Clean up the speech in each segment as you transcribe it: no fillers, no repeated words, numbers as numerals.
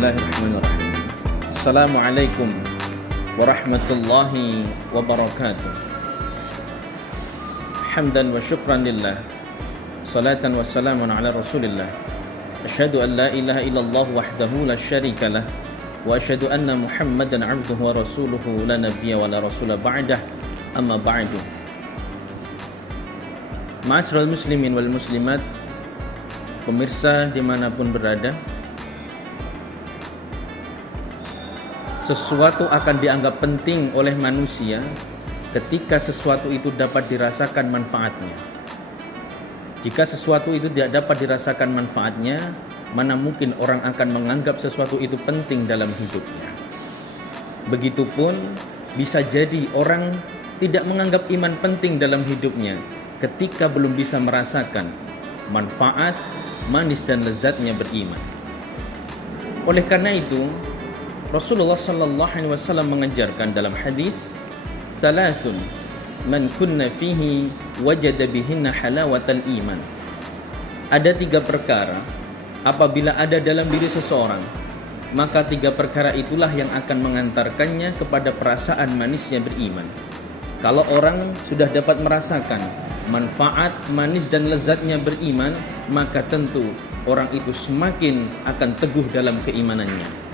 Bismillahirrahmanirrahim. Assalamualaikum warahmatullahi wabarakatuh. Hamdan wa syukran lillah, salatan wa salamun ala rasulillah. Asyhadu an la ilaha illallah wahdahu la syarika lah, wa asyhadu anna Muhammadan abduhu wa rasuluhu la nabiyya wa la rasula ba'dah. Amma ba'du. Ma'asyiral muslimin wal muslimat, pemirsa dimanapun berada, sesuatu akan dianggap penting oleh manusia ketika sesuatu itu dapat dirasakan manfaatnya. Jika sesuatu itu tidak dapat dirasakan manfaatnya, mana mungkin orang akan menganggap sesuatu itu penting dalam hidupnya. Begitupun bisa jadi orang tidak menganggap iman penting dalam hidupnya ketika belum bisa merasakan manfaat, manis dan lezatnya beriman. Oleh karena itu, Rasulullah sallallahu alaihi wasallam mengajarkan dalam hadis, "Salasun man kunna fihi wajada bihinna halawatal iman." Ada 3 perkara apabila ada dalam diri seseorang, maka 3 perkara itulah yang akan mengantarkannya kepada perasaan manisnya beriman. Kalau orang sudah dapat merasakan manfaat, manis dan lezatnya beriman, maka tentu orang itu semakin akan teguh dalam keimanannya.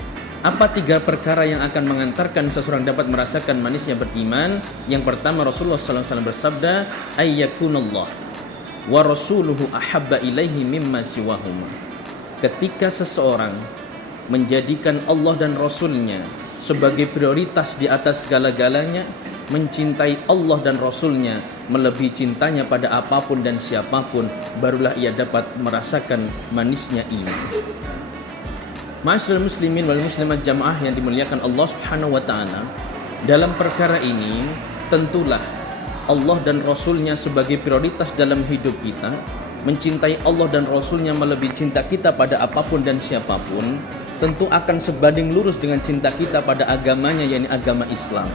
Apa 3 perkara yang akan mengantarkan seseorang dapat merasakan manisnya beriman? Yang pertama, Rasulullah SAW bersabda, ayyakunallah wa rasuluhu ahabba ilaihi mimma siwahuma. Ketika seseorang menjadikan Allah dan Rasulnya sebagai prioritas di atas segala-galanya, mencintai Allah dan Rasulnya melebihi cintanya pada apapun dan siapapun, barulah ia dapat merasakan manisnya iman. Ma'asyiral muslimin wal muslimat jamaah yang dimuliakan Allah Subhanahu wa taala, dalam perkara ini tentulah Allah dan Rasulnya sebagai prioritas dalam hidup kita. Mencintai Allah dan Rasulnya melebihi cinta kita pada apapun dan siapapun tentu akan sebanding lurus dengan cinta kita pada agamanya, yakni agama Islam.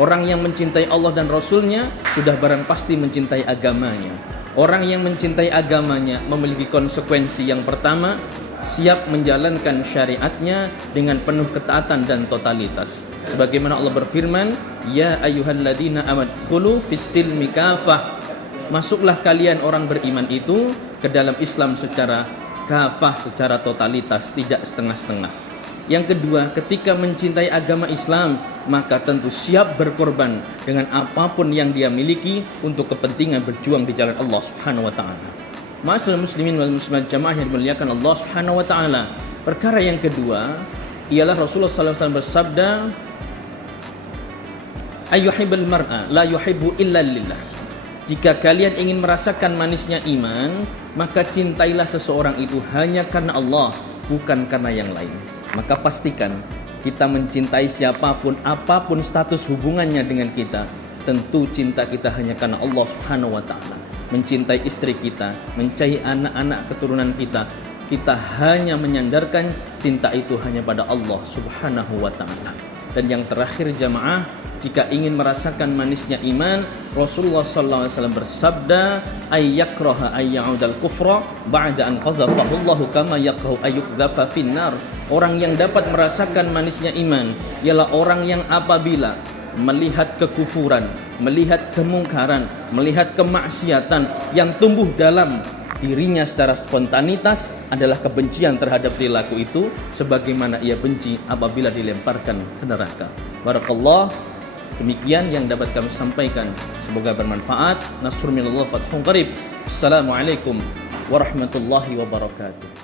Orang yang mencintai Allah dan Rasulnya sudah barang pasti mencintai agamanya. Orang yang mencintai agamanya memiliki konsekuensi. Yang pertama, siap menjalankan syariatnya dengan penuh ketaatan dan totalitas. Sebagaimana Allah berfirman, ya ayyuhalladzina amanu fis-silmi kafah. Masuklah kalian orang beriman itu ke dalam Islam secara kafah, secara totalitas, tidak setengah-setengah. Yang kedua, ketika mencintai agama Islam, maka tentu siap berkorban dengan apapun yang dia miliki untuk kepentingan berjuang di jalan Allah Subhanahu wa taala. Ma'asyiral muslimin wal muslimat jamaah yang dimuliakan Allah Subhanahu wa taala. Perkara yang kedua ialah Rasulullah sallallahu alaihi wasallam bersabda, ayyuhibbul mar'a la yuhibbu illa lillah. Jika kalian ingin merasakan manisnya iman, maka cintailah seseorang itu hanya karena Allah, bukan karena yang lain. Maka pastikan kita mencintai siapapun, apapun status hubungannya dengan kita, tentu cinta kita hanya karena Allah Subhanahu wa taala. Mencintai istri kita, mencintai anak-anak keturunan kita, kita hanya menyandarkan cinta itu hanya pada Allah Subhanahu wa taala. Dan yang terakhir jamaah, jika ingin merasakan manisnya iman, Rasulullah SAW bersabda, ayyakraha ayya'udal kufra ba'da an qazafahu Allahu kama yakrahu ayyukdhafa finnar. Orang yang dapat merasakan manisnya iman ialah orang yang apabila melihat kekufuran, melihat kemungkaran, melihat kemaksiatan yang tumbuh dalam dirinya secara spontanitas adalah kebencian terhadap perilaku itu, sebagaimana ia benci apabila dilemparkan ke neraka. Barakallah. Demikian yang dapat kami sampaikan. Semoga bermanfaat. Nasrul minallah fathun qarib. Assalamualaikum warahmatullahi wabarakatuh.